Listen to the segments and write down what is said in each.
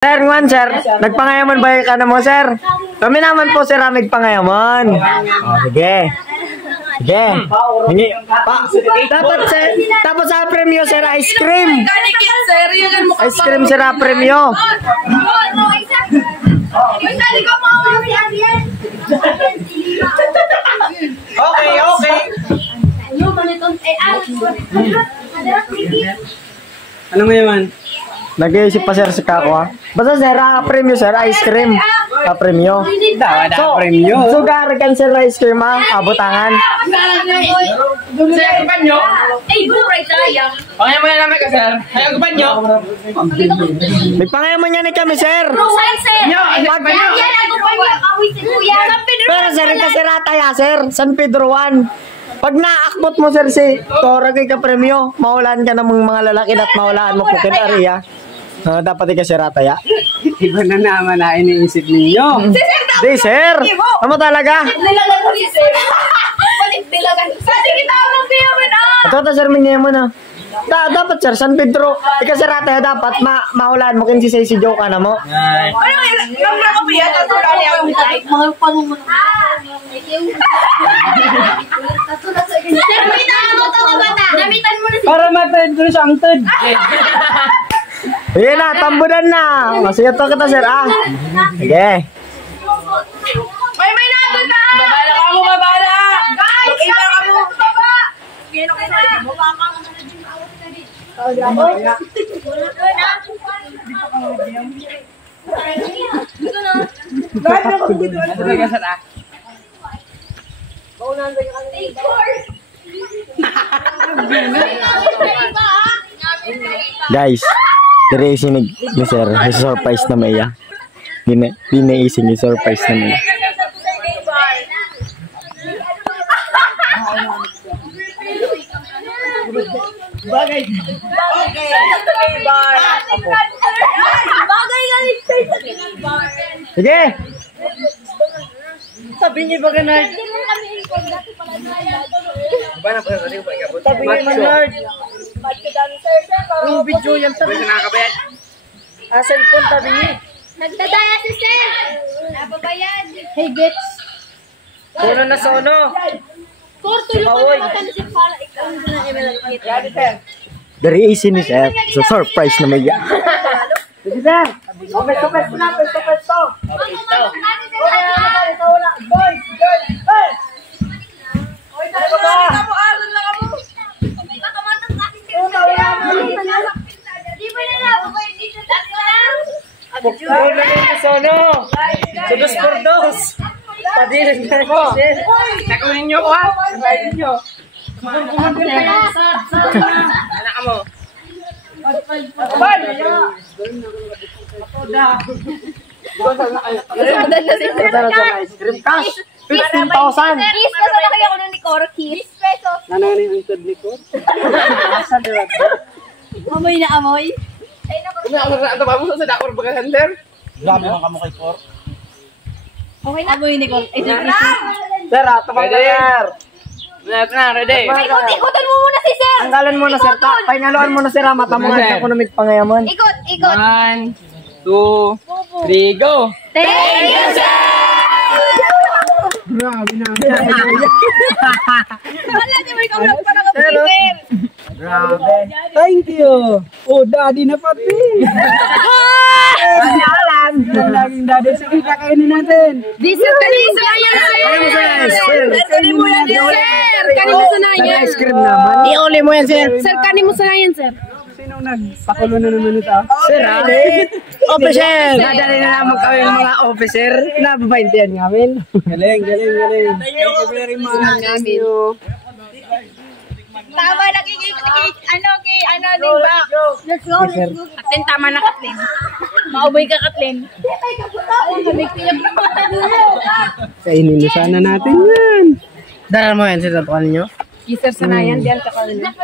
Sir, nguan sir, nagpangayaman ba ka na mo sir? Kami naman po sir ang nagpangayaman. Oh, sige. Sige. Dapat sir, tapos sa premyo sir, ice cream. Ice cream sir, premyo. Okay, okay. Ano mo yaman? Nag-iisip pa sir sa kakwa. Basta sir, premyo sir, ice cream. Premyo. So, premyo. So, garagan sir ice cream abutangan. Sir, kupanyo? Eh, go right there. Pangayaman na namin ka, sir. Ayaw kupanyo. May pangayaman yan kami sir. Pero sir, kasi rataya sir, San Pedro 1. Pag naakbot mo sir si Tora kay ka premyo, mawalaan ka ng mga lalaki at mawalaan mo kukit ariya. Dapat ka sir rataya. Iba na naman na iniisip ninyo. Di sir, ano talaga? Nilagan mo si sir. Balik nilagan. Kasi kita ang piyaman Ito sir, minyaman mo na. Dapat sir, San Pedro, kasi rataya dapat mawalaan mo kinsi si Joe ka na mo. Ano yung nakapiyat at kali ang mga pangumun. Sir, may tama to ka bata. Namitan mo na si Para matayin ko siya ang tad. Sige na, tambudan na. Sige to kita sir Sige. may nato na. Babala ka mo, babala. Guys, iba ka mo. Baba. Gino ka na. Baba ka na. Guys, dire isinig ni sir, surprise na maya. Dinaising ni surprise na maya. Bagay. Bagay galit sa bar. Sige. Sabi niyo ba ganun? Sabi niyo manard. Yung video yan sabi. Cellphone sabi niyo. Nagdadaya si sir. Nababayad. Hey, gets. Puno na sa uno. Korto yung pagkakatan si Pala. Ikaw na Grabe, sir. Dire isin ni sir, so surprise na maya. Sige, sir. Okay, stopet mo na. Stopet to. Okay, to. Boys, girls, hey! Oy, dito ba? Aaron lang ako. Makamatang kasi si Di ba na lang? Dito lang. Puno na yung sono. Sudos por dos. Padirin na po. Nakunin niyo ko, ha? Nakunin niyo. Anak mo. Bal! Cash, 15,000. Kiss na sa laki ako nun ni Coro. Kiss. Pesos. Nanay ang tadliko. Amoy na amoy. Ano ba mo sa dakor baga handler? Grabe man kamo kay Cor. Okay na. Amoy ni Coro. Sir, tapos na sir. Ready? Ikot-ikutan mo muna si sir. Tanggalan mo na sir, painaluan mo na sir, mata mo nga ako na may pangayaman. Ikot, ikot. 1, 2, 3, go! Thank you, sir! Grabe na. Wala, di mo ikaw lang parang kapitid. Grabe. Thank you. Oh, daddy na pati. Alam. Laging daddy. Sige, kakainin natin. Di sir, kanina sa yan, sir. Kanin mo yan, sir. Kanin mo sa yan. Ice cream naman. Iuli mo yan, sir. Sir, kanin mo sa yan, sir. Sino nagpakulo na naman ito? Sir, Officer! Nadali na naman kami ng mga officer. Nababaintihan namin. Galing, galing, galing. Thank you very much. Thank you. Tama na Limba. Let's go, let's go. Katlin, tama na Katlin. Maubay ka Katlin. Kainin na sana natin yan. Dala mo yan, sir. Tapakan ninyo? Kisar sanayan, diyan ka kalina.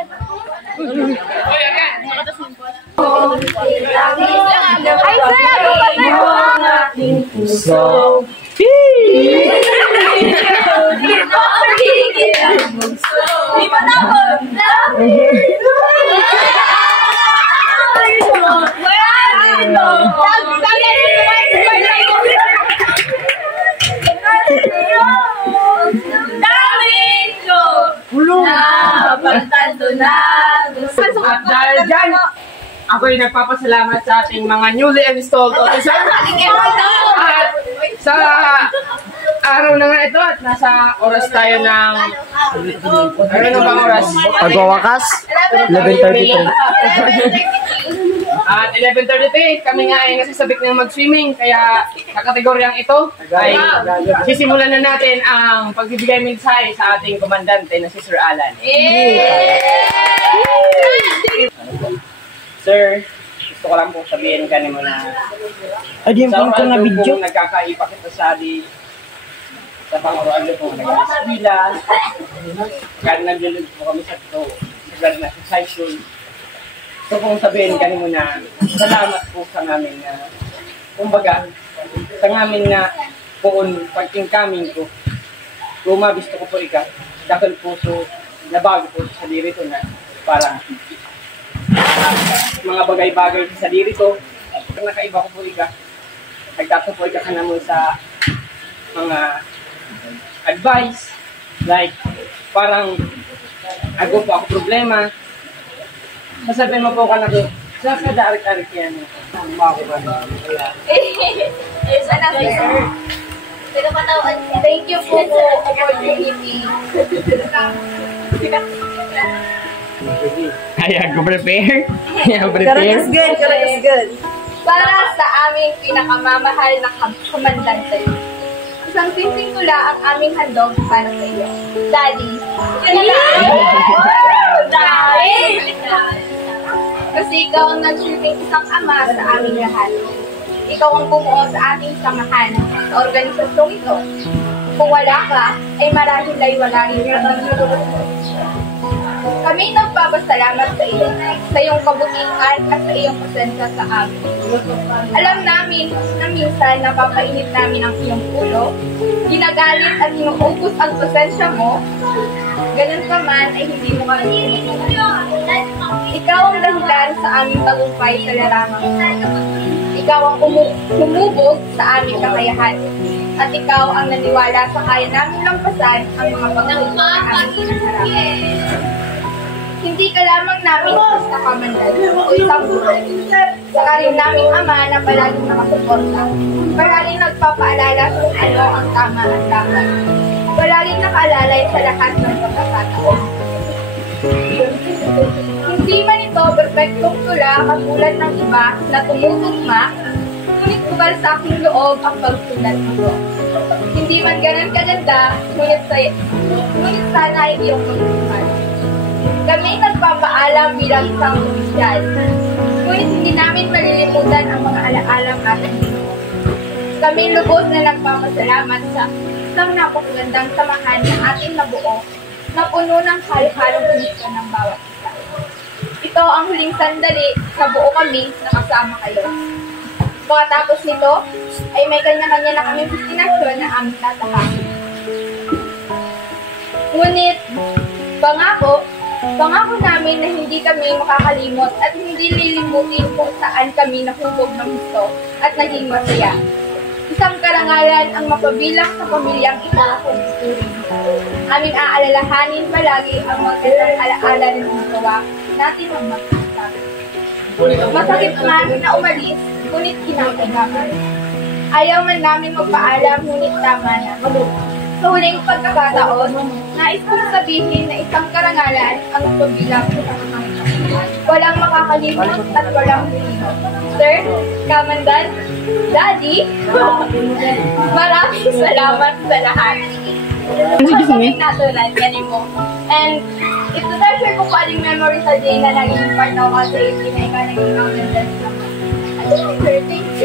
Ay, sir! So, Di ba tapos? At dahil dyan, ako'y nagpapasalamat sa ating mga newly installed officer. At sa araw na nga ito at nasa oras tayo ng... Ano na bang oras? Pagwawakas, 11:33. At 11:33, kami nga ay nasasabik ng mag-swimming. Kaya sa kategoryang ito ay sisimulan na natin ang pagbibigay mensahe sa ating komandante na si Sir Alan. Sir, gusto ko lang pong sabihin kanimo na sa oras po nagkakaipa kita sa panguruan po nag-eskwila, kaya naglulog po kami sa ito, sa session. Gusto kong sabihin kanimo na salamat po sa namin na, kumbaga, sa namin na poon pagtingkaming ko, gusto ko po ika, dahil puso na bago po sa diri to na parang mga bagay-bagay sa diri to, nakaiba ko po ika, nagtato po ika ka naman sa mga advice, like parang ako po ako problema, masabihin mo po ka na doon, sa kadarik-arik yan. Thank you po for opportunity. Ayan, go prepare. Ayan, prepare. Correct is good. Para sa aming pinakamamahal na komandante, isang simpleng tula ang aming handog para sa iyo. Daddy. Kasi ikaw ang nagsilbing isang ama sa aming lahat. Ikaw ang bumuo sa ating samahan sa organisasyong ito. Kung wala ka, ay marahil ay wala rin kami. Kami nagpapasalamat sa iyo, sa iyong kabutihan at sa iyong pasensya sa amin. Alam namin na minsan napapainit namin ang iyong ulo, ginagalit at inuubos ang pasensya mo, ganun pa man ay hindi mo kami tinutulungan. Ikaw ang dahilan sa aming tagumpay sa larangan. Ikaw ang humubog sa aming kakayahan. At ikaw ang naniwala sa kaya namin lampasan ang mga pagkulit na aming hinaharap. Hindi ka lamang namin basta kamandan o isang buhay. Saka rin naming ama na palaging nakasuporta. Palaging nagpapaalala kung ano ang tama at dapat. Palaging nakaalalay sa lahat ng pagkakataon. Hindi man ito perfectong tula katulad ng iba na tumutugma, ngunit bugal sa aking loob ang pagsulat nito. Hindi man ganun kaganda, ngunit sana ay iyong magustuhan. Kami nagpapaalam bilang isang opisyal, ngunit hindi namin malilimutan ang mga alaalang ating Ginoo. Kami lubos na nagpapasalamat sa isang napakagandang samahan na ating nabuo na puno ng halo-halong koneksyon ng bawat isa. Ito ang huling sandali na buo kami na kasama kayo. Pagkatapos nito, ay may kanya-kanya na kaming destinasyon na aming tatahakin. Ngunit, pangako namin na hindi kami makakalimot at hindi lilimutin kung saan kami nahubog ng gusto at naging masaya. Isang karangalan ang mapabilang sa pamilyang ito kung ituring. Amin aalalahanin palagi ang magandang alaala ng magawa natin ang magkita. Masakit man na umalis, ngunit kinakailangan. Ayaw man namin magpaalam, ngunit tama na. Sa huling pagkakataon, nais kong sabihin na isang karangalan ang pabilang sa pagkakataon. Walang makakalimot at walang hulimot. Sir, Kamandan, Daddy, maraming salamat sa lahat. Masaming natulan, ganin mo. And ito treasure ko pa rin memory sa day na naging part na ako sa AP na ikaw naging Kamandan sa mga. At sir, thank you.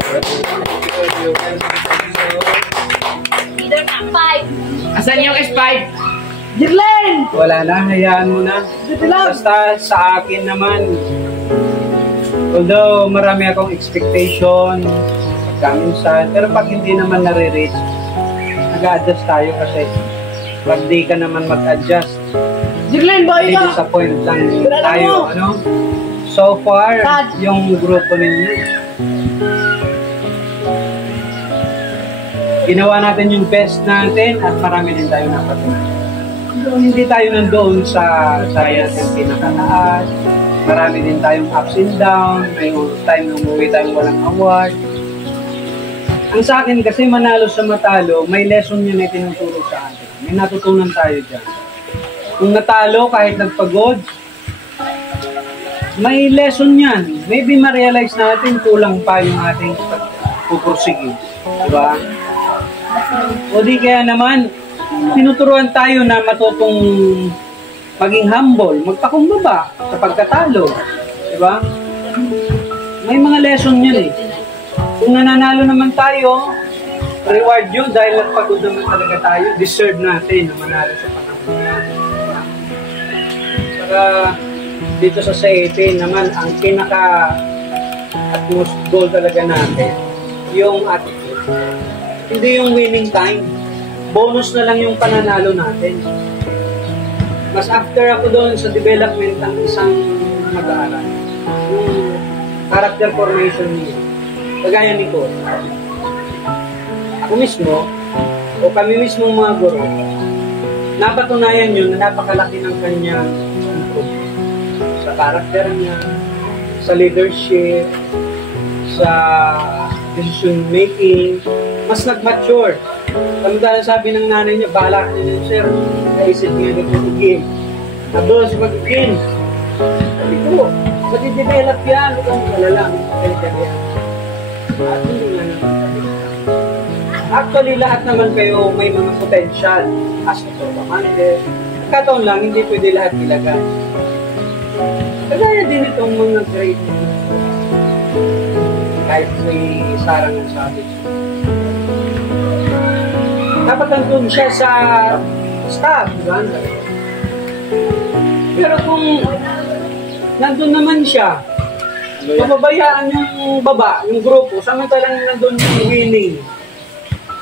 Leader na 5. Asan yung S5? Jirlen! Wala na, hayaan mo na. Basta sa akin naman, although marami akong expectation, pagkaminsan, pero pag hindi naman nare-reach, nag-a-adjust tayo kasi pag di ka naman mag-adjust, Jirlen, boy ka! disappoint lang tayo, ano? So far, yung grupo ninyo, ginawa natin yung best natin at marami din tayo napatunayan. Hindi tayo nandoon sa natin pinakataas. Marami din tayong ups and down. May time na umuwi tayong walang award. Ang sa akin kasi manalo sa matalo, may lesson yun na tinuturo sa atin. May natutunan tayo dyan. Kung natalo kahit nagpagod, may lesson yan. Maybe ma-realize natin kulang pa yung ating pupursige. Diba? O di kaya naman, tinuturuan tayo na matutong maging humble, magpakumbaba sa pagkatalo. Diba? May mga lesson yun eh. Kung nananalo naman tayo, reward yun dahil nagpagod naman talaga tayo. Deserve natin na manalo sa panahon yan. Saka dito sa CAT naman, ang pinaka at most goal talaga natin, yung attitude. Hindi yung winning time. Bonus na lang yung pananalo natin. Mas after ako doon sa development ng isang mag-aaral, yung character formation niya. Kagaya ni ko. Ako mismo, o kami mismo mga guro, napatunayan yun na napakalaki ng kanyang improvement. Sa character niya, sa leadership, sa decision making, mas nag-mature. Samantalang sabi ng nanay niya, bahala ka niya, sir, naisip niya na pag-igin. Nabdoon si pag-igin. Sabi ko, matidevelop yan, huwag kang malala, mag-filter yan. At hindi nga naman sabi. Actually, lahat naman kayo may mga potential as a commander. Kataon lang, hindi pwede lahat ilagay. Kagaya din itong mga grade kahit may sarang ang sabi. Dapat nandun siya sa staff, diba? Pero kung nandun naman siya, mababayaan yung baba, yung grupo, samantalang nandun yung winning.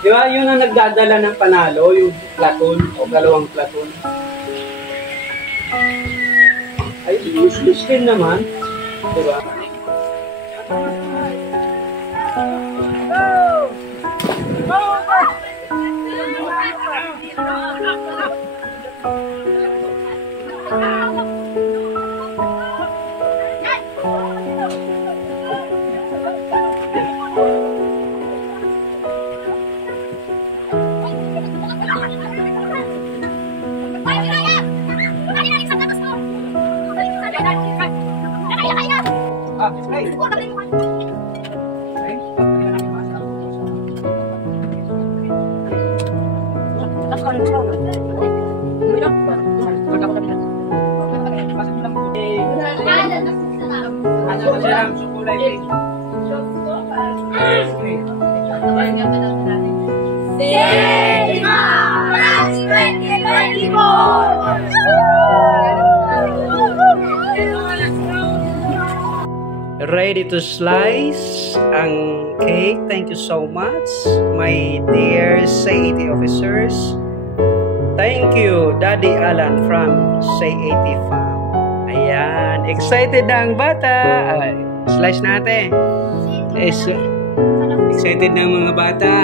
Diba? Yun ang nagdadala ng panalo, yung platoon o dalawang platoon. Ay, useless din naman. Diba? Ready to slice ang cake. Thank you so much, my dear CAT officers. Thank you, Daddy Alan from CAT Farm. Ayan, excited na ang bata. Ay, slice natin. Excited na ang mga bata.